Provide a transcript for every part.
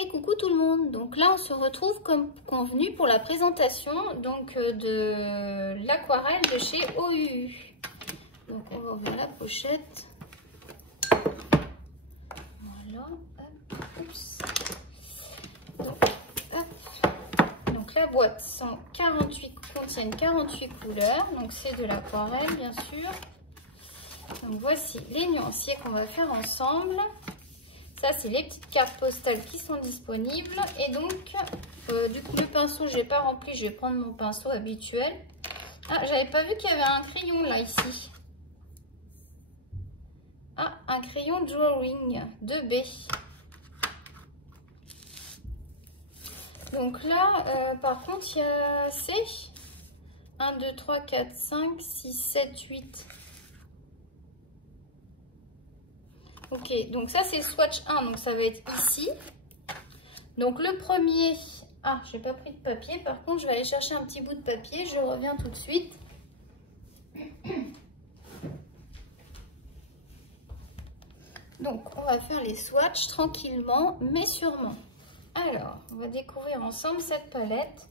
Et coucou tout le monde, donc là on se retrouve comme convenu pour la présentation donc de l'aquarelle de chez OUU. Donc on va ouvrir la pochette. Voilà, hop, oups. Donc la boîte contient 48 couleurs, donc c'est de l'aquarelle bien sûr. Donc voici les nuanciers qu'on va faire ensemble. Ça, c'est les petites cartes postales qui sont disponibles. Et donc, du coup, le pinceau, je n'ai pas rempli. Je vais prendre mon pinceau habituel. Ah, j'avais pas vu qu'il y avait un crayon là, ici. Ah, un crayon Drawing 2B. Donc là, par contre, il y a C. 1, 2, 3, 4, 5, 6, 7, 8. Ok, donc ça c'est le swatch 1, donc ça va être ici. Donc le premier, ah j'ai pas pris de papier, par contre je vais aller chercher un petit bout de papier, je reviens tout de suite. Donc on va faire les swatchs tranquillement mais sûrement. Alors on va découvrir ensemble cette palette.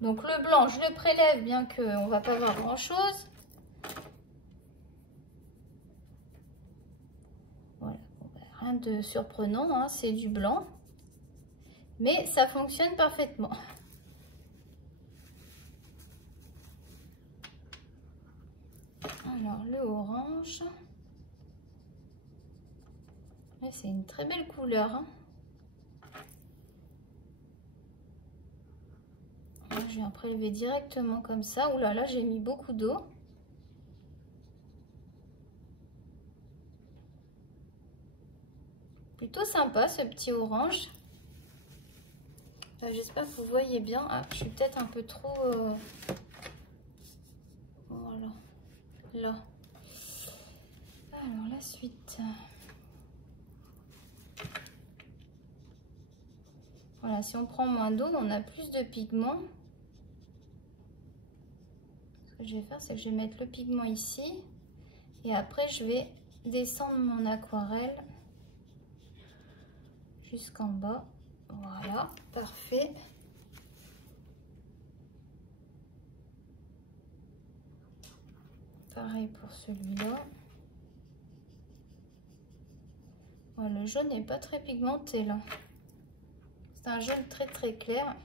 Donc le blanc je le prélève bien qu'on va pas voir grand chose. Rien de surprenant, hein, c'est du blanc, mais ça fonctionne parfaitement. Alors le orange, c'est une très belle couleur. Hein. Je viens prélever directement comme ça. Ouh là là, j'ai mis beaucoup d'eau. Plutôt sympa ce petit orange. J'espère que vous voyez bien. Ah, je suis peut-être un peu trop... Voilà. Là. Alors la suite. Voilà, si on prend moins d'eau, on a plus de pigment. Ce que je vais faire, c'est que je vais mettre le pigment ici. Et après, je vais descendre mon aquarelle jusqu'en bas. Voilà, parfait. Pareil pour celui-là. Voilà, le jaune n'est pas très pigmenté là. C'est un jaune très très clair.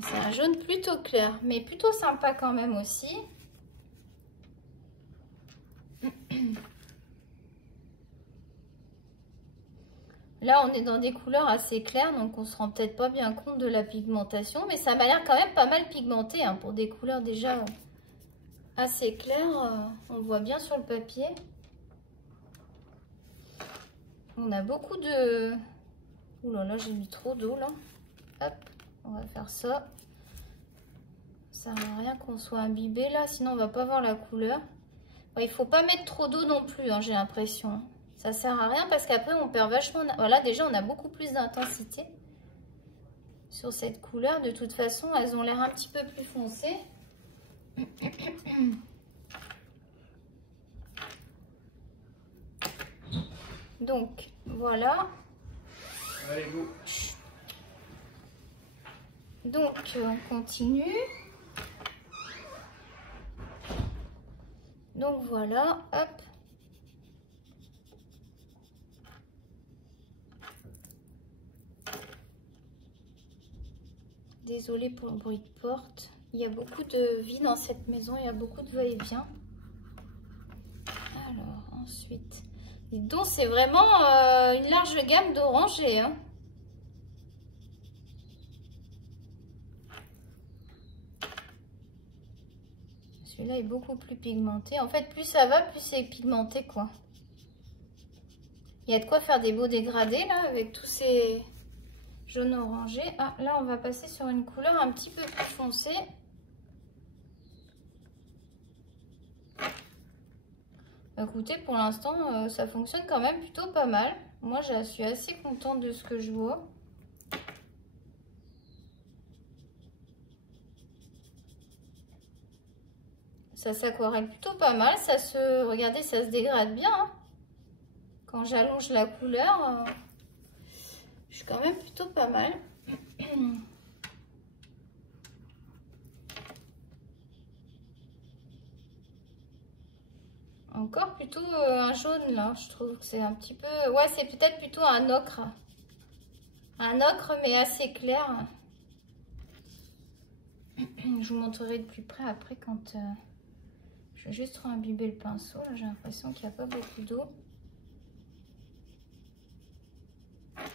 C'est un jaune plutôt clair, mais plutôt sympa quand même aussi. Là, on est dans des couleurs assez claires, donc on se rend peut-être pas bien compte de la pigmentation, mais ça m'a l'air quand même pas mal pigmenté hein, pour des couleurs déjà assez claires. On le voit bien sur le papier. On a beaucoup de... Ouh là là, j'ai mis trop d'eau là. Hop, on va faire ça. Ça sert à rien qu'on soit imbibé là, sinon on va pas voir la couleur. Bon, il faut pas mettre trop d'eau non plus, hein, j'ai l'impression. Ça sert à rien parce qu'après on perd vachement. Voilà, déjà on a beaucoup plus d'intensité sur cette couleur. De toute façon, elles ont l'air un petit peu plus foncées. Donc voilà. Allez, go. Donc on continue. Donc voilà, hop. Désolée pour le bruit de porte. Il y a beaucoup de vie dans cette maison, il y a beaucoup de va-et-vient. Alors ensuite, donc c'est vraiment une large gamme d'orangés. Hein. Celui-là est beaucoup plus pigmenté. En fait, plus ça va, plus c'est pigmenté, quoi. Il y a de quoi faire des beaux dégradés, là, avec tous ces jaunes orangés. Ah, là, on va passer sur une couleur un petit peu plus foncée. Écoutez, pour l'instant, ça fonctionne quand même plutôt pas mal. Moi, je suis assez contente de ce que je vois. Ça s'aquarelle plutôt pas mal. Regardez, ça se dégrade bien. Hein. Quand j'allonge la couleur, je suis quand même plutôt pas mal. Encore plutôt un jaune là, je trouve que c'est un petit peu... Ouais, c'est peut-être plutôt un ocre. Un ocre mais assez clair. Je vous montrerai de plus près après quand... Je vais juste imbiber le pinceau. Là, j'ai l'impression qu'il n'y a pas beaucoup d'eau.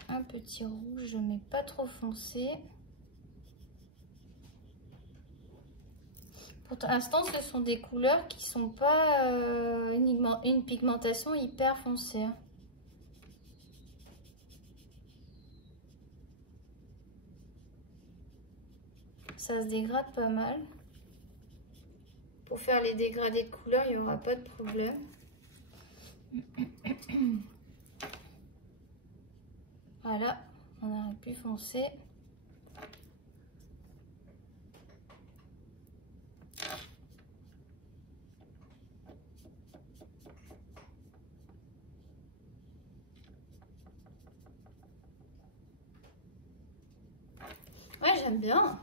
Un petit rouge mais pas trop foncé. Pour l'instant, ce sont des couleurs qui sont pas une pigmentation hyper foncée. Ça se dégrade pas mal. Pour faire les dégradés de couleurs, il n'y aura pas de problème. Voilà, on a plus foncé. Ouais, j'aime bien.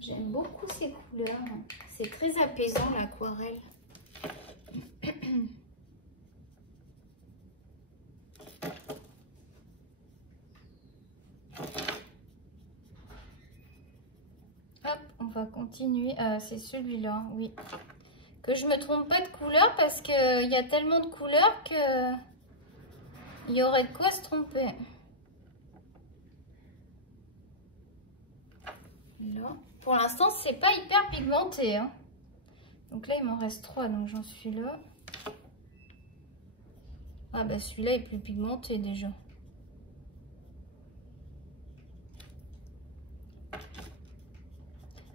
J'aime beaucoup ces couleurs. C'est très apaisant l'aquarelle. Hop, on va continuer. C'est celui-là, oui. Que je me trompe pas de couleur parce qu'il y a tellement de couleurs que il y aurait de quoi se tromper. Là. Pour l'instant, c'est pas hyper pigmenté. Hein. Donc là, il m'en reste 3, donc j'en suis là. Ah bah celui-là est plus pigmenté déjà.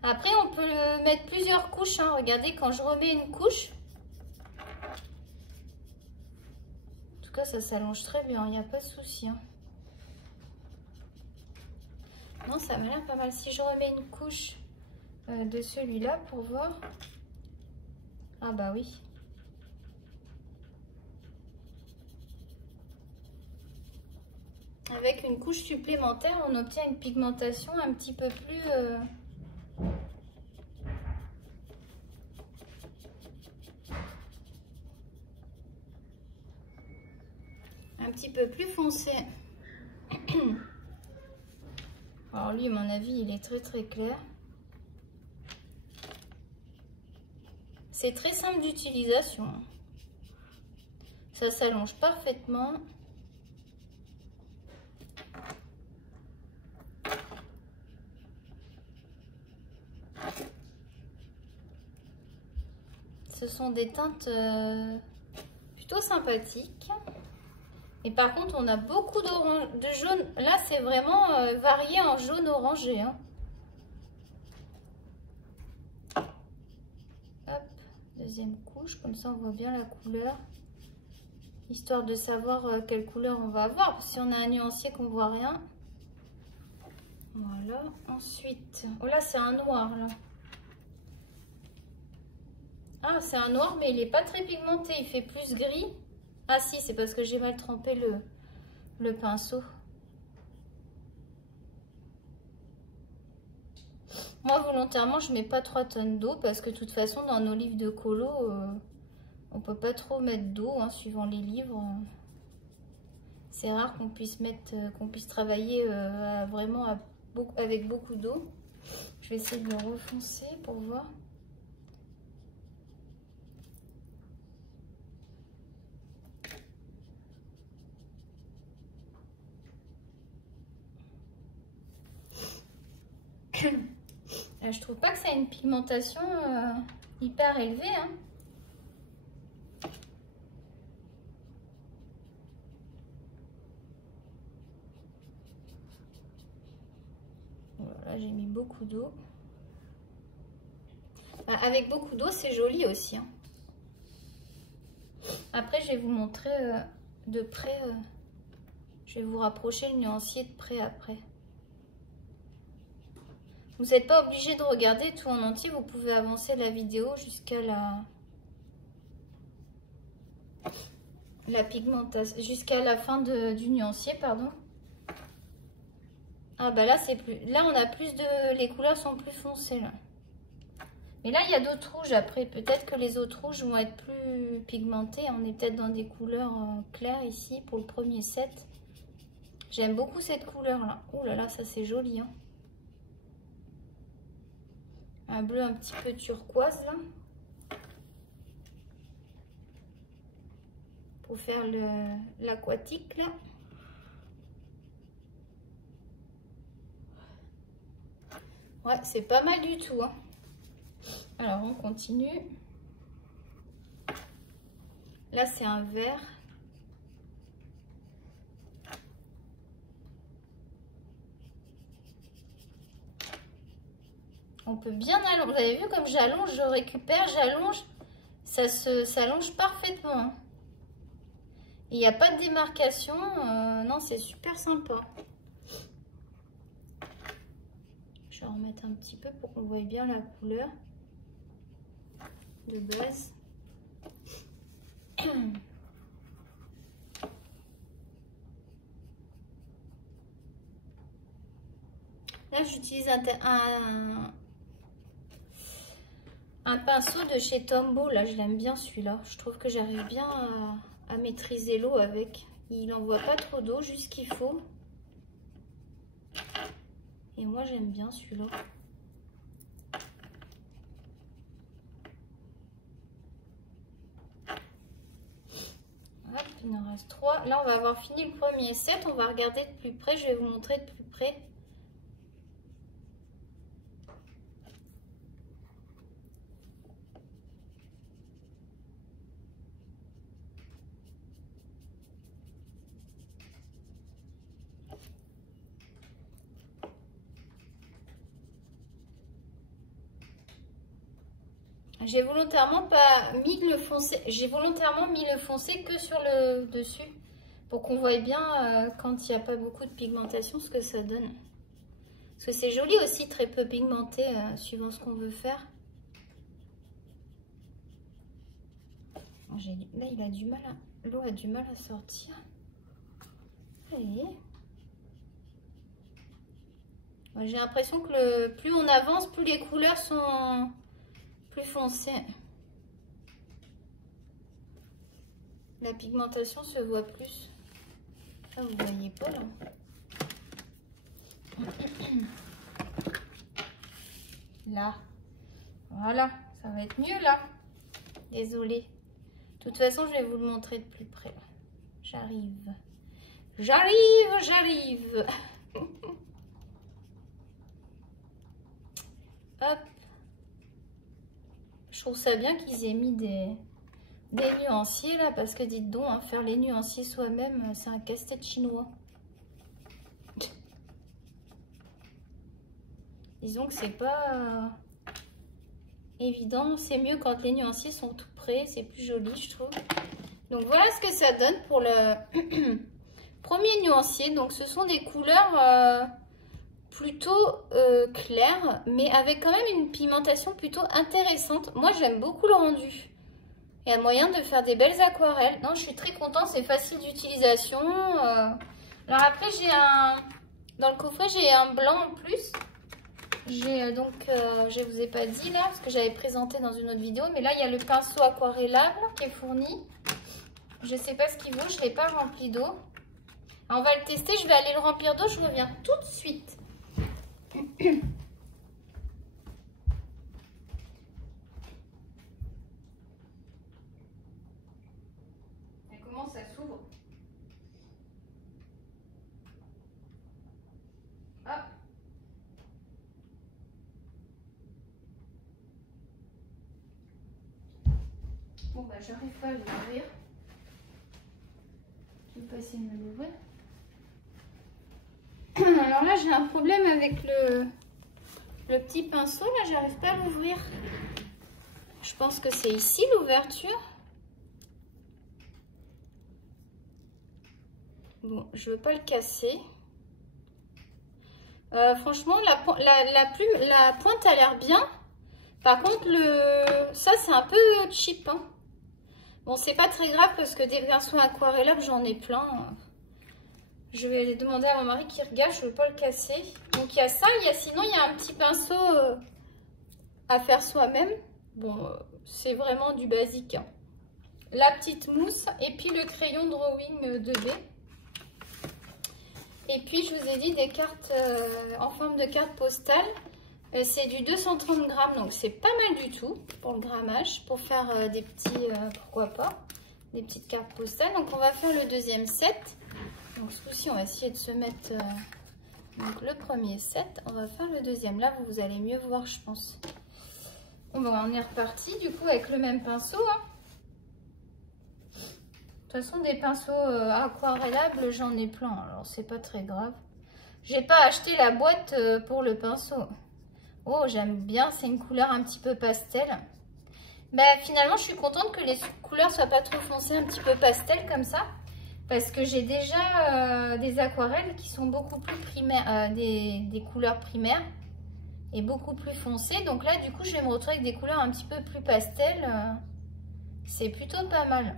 Après, on peut mettre plusieurs couches. Hein. Regardez, quand je remets une couche, en tout cas, ça s'allonge très bien. Il n'y a pas de souci. Hein. Non, ça m'a l'air pas mal. Si je remets une couche de celui-là pour voir. Ah bah oui. Avec une couche supplémentaire, on obtient une pigmentation un petit peu plus... un petit peu plus foncé. Alors lui, à mon avis, il est très très clair. C'est très simple d'utilisation. Ça s'allonge parfaitement. Ce sont des teintes plutôt sympathiques. Et par contre, on a beaucoup de jaune. Là, c'est vraiment varié en jaune orangé. Hein. Hop, deuxième couche. Comme ça, on voit bien la couleur. Histoire de savoir quelle couleur on va avoir. Parce que si on a un nuancier qu'on voit rien. Voilà. Ensuite, oh là, c'est un noir, là. Ah, c'est un noir, mais il n'est pas très pigmenté. Il fait plus gris. Ah si, c'est parce que j'ai mal trempé le pinceau. Moi, volontairement, je mets pas 3 tonnes d'eau parce que de toute façon, dans nos livres de colo, on peut pas trop mettre d'eau, hein, suivant les livres. C'est rare qu'on puisse travailler vraiment avec beaucoup d'eau. Je vais essayer de le refoncer pour voir. Je trouve pas que ça ait une pigmentation hyper élevée. Hein. Voilà, j'ai mis beaucoup d'eau. Avec beaucoup d'eau, c'est joli aussi. Hein. Après, je vais vous montrer de près. Je vais vous rapprocher le nuancier de près après. Vous n'êtes pas obligé de regarder tout en entier. Vous pouvez avancer la vidéo jusqu'à la pigmentation, jusqu'à la fin du nuancier, pardon. Ah bah là c'est plus, là on a plus de, les couleurs sont plus foncées là. Mais là il y a d'autres rouges après. Peut-être que les autres rouges vont être plus pigmentés. On est peut-être dans des couleurs claires ici pour le premier set. J'aime beaucoup cette couleur là. Oh là là, ça c'est joli, hein. Un bleu un petit peu turquoise là. Pour faire l'aquatique là. Ouais, c'est pas mal du tout, hein. Alors on continue. Là c'est un vert. On peut bien allonger. Vous avez vu comme j'allonge, je récupère, j'allonge. Ça s'allonge parfaitement, hein. Il n'y a pas de démarcation. Non, c'est super sympa. Je vais en remettre un petit peu pour qu'on voie bien la couleur de base. Là, j'utilise un pinceau de chez Tombow. Là, je l'aime bien celui-là. Je trouve que j'arrive bien à maîtriser l'eau avec. Il n'envoie pas trop d'eau, juste ce qu'il faut. Et moi, j'aime bien celui-là. Hop, il en reste 3. Là, on va avoir fini le premier set. On va regarder de plus près. Je vais vous montrer de plus près. J'ai volontairement pas mis le foncé. J'ai volontairement mis le foncé que sur le dessus pour qu'on voie bien quand il n'y a pas beaucoup de pigmentation ce que ça donne. Parce que c'est joli aussi, très peu pigmenté suivant ce qu'on veut faire. Là, il a du mal l'eau a du mal à sortir. Allez. J'ai l'impression que plus on avance, plus les couleurs sont plus foncées. La pigmentation se voit plus. Ah, vous voyez pas là. Là. Voilà, ça va être mieux là. Désolée. De toute façon, je vais vous le montrer de plus près. J'arrive. J'arrive. Hop. Je trouve ça bien qu'ils aient mis des nuanciers là, parce que dites donc, hein, faire les nuanciers soi-même, c'est un casse-tête chinois. Disons que c'est pas évident, c'est mieux quand les nuanciers sont tout près, c'est plus joli je trouve. Donc voilà ce que ça donne pour le premier nuancier. Donc ce sont des couleurs plutôt claires, mais avec quand même une pigmentation plutôt intéressante. Moi j'aime beaucoup le rendu. Il y a moyen de faire des belles aquarelles. Non, je suis très contente, c'est facile d'utilisation. Alors après j'ai dans le coffret j'ai un blanc en plus. J'ai donc, je vous ai pas dit là, parce que j'avais présenté dans une autre vidéo, mais là il y a le pinceau aquarellable qui est fourni. Je sais pas ce qu'il vaut, je l'ai pas rempli d'eau. On va le tester, je vais aller le remplir d'eau, je reviens tout de suite. Et comment ça s'ouvre? Hop. Bon bah j'arrive pas à l'ouvrir. Je vais pas essayer de me l'ouvrir. Alors là j'ai un problème avec le petit pinceau, là j'arrive pas à l'ouvrir. Je pense que c'est ici l'ouverture. Bon, je veux pas le casser. Franchement, la pointe a l'air bien. Par contre, ça, c'est un peu cheap. Hein. Bon, c'est pas très grave parce que des pinceaux aquarellables, j'en ai plein. Je vais demander à mon mari qui regarde, je veux pas le casser. Donc, il y a ça. Sinon, il y a un petit pinceau à faire soi-même. Bon, c'est vraiment du basique. Hein. La petite mousse et puis le crayon drawing 2B. Et puis, je vous ai dit des cartes en forme de carte postale. C'est du 230 grammes, donc c'est pas mal du tout pour le grammage. Pour faire des petits, pourquoi pas, des petites cartes postales. Donc, on va faire le deuxième set. Donc, ce coup-ci, on va essayer de se mettre donc, le premier set. On va faire le deuxième. Là, vous allez mieux voir, je pense. Bon, on est reparti, du coup, avec le même pinceau. Hein. De toute façon, des pinceaux aquarellables, j'en ai plein. Alors, c'est pas très grave. J'ai pas acheté la boîte pour le pinceau. Oh, j'aime bien. C'est une couleur un petit peu pastel. Ben, finalement, je suis contente que les couleurs soient pas trop foncées, un petit peu pastel comme ça. Parce que j'ai déjà des aquarelles qui sont beaucoup plus primaires, des couleurs primaires. Et beaucoup plus foncées. Donc là, du coup, je vais me retrouver avec des couleurs un petit peu plus pastel. C'est plutôt pas mal.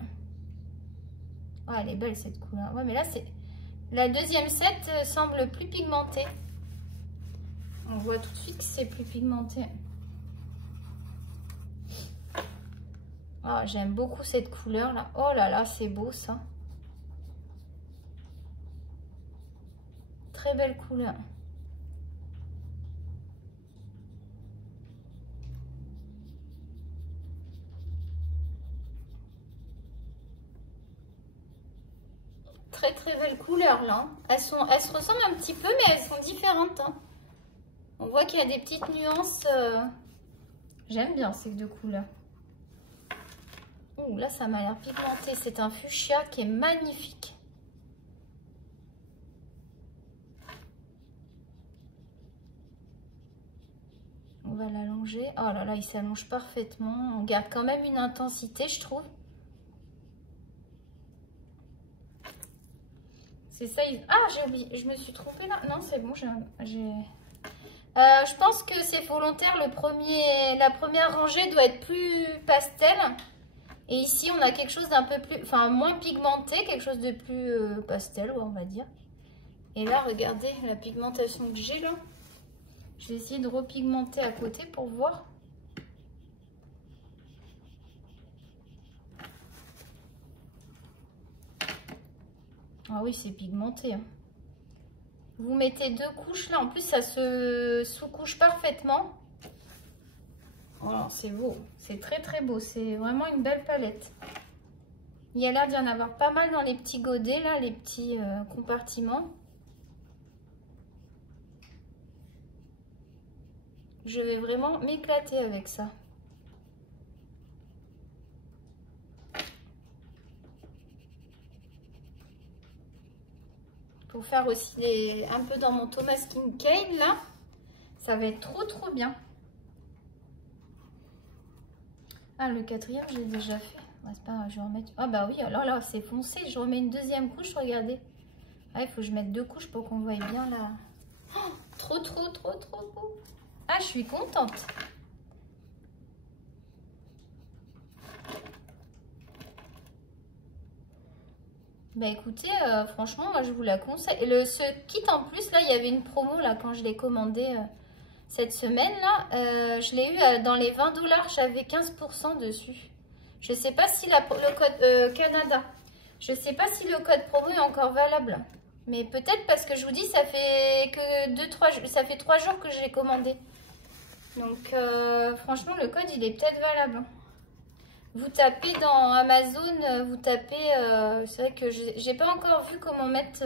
Ah, elle est belle cette couleur. Ouais, mais là, c'est... La deuxième set semble plus pigmentée. On voit tout de suite que c'est plus pigmenté. Ah, j'aime beaucoup cette couleur là. Oh là là, c'est beau ça. Très belle couleur. Très très belle couleur là. Elles se ressemblent un petit peu, mais elles sont différentes. Hein. On voit qu'il y a des petites nuances. J'aime bien ces deux couleurs. Ouh, là, ça m'a l'air pigmenté. C'est un fuchsia qui est magnifique. On va l'allonger. Oh là là, il s'allonge parfaitement. On garde quand même une intensité, je trouve. C'est ça. Ah, j'ai oublié. Je me suis trompée là. Non, c'est bon. Je pense que c'est volontaire. La première rangée doit être plus pastel. Et ici, on a quelque chose d'un peu plus... Enfin, moins pigmenté. Quelque chose de plus pastel, on va dire. Et là, regardez la pigmentation que j'ai là. Je vais essayer de repigmenter à côté pour voir. Ah oui, c'est pigmenté. Hein. Vous mettez deux couches là. En plus, ça se sous-couche parfaitement. Oh, c'est beau. C'est très très beau. C'est vraiment une belle palette. Il y a l'air d'y en avoir pas mal dans les petits godets là, les petits compartiments. Je vais vraiment m'éclater avec ça. Pour faire aussi un peu dans mon Thomas Kincaid là. Ça va être trop trop bien. Ah, le quatrième, j'ai déjà fait. Ouais, c'est pas grave, je vais remettre... Ah bah oui, alors là, c'est foncé. Je remets une deuxième couche, regardez. Ah, il faut que je mette deux couches pour qu'on voie bien là. Oh, trop trop trop trop beau. Ah, je suis contente. Bah écoutez, franchement, moi je vous la conseille. Et ce kit en plus, là, il y avait une promo là quand je l'ai commandé cette semaine là. Je l'ai eu dans les 20 $, j'avais 15% dessus. Je sais pas si le code Canada. Je sais pas si le code promo est encore valable. Mais peut-être parce que je vous dis, ça fait que ça fait 3 jours que je l'ai commandé. Donc franchement, le code il est peut-être valable. Vous tapez dans Amazon, vous tapez... c'est vrai que j'ai pas encore vu comment mettre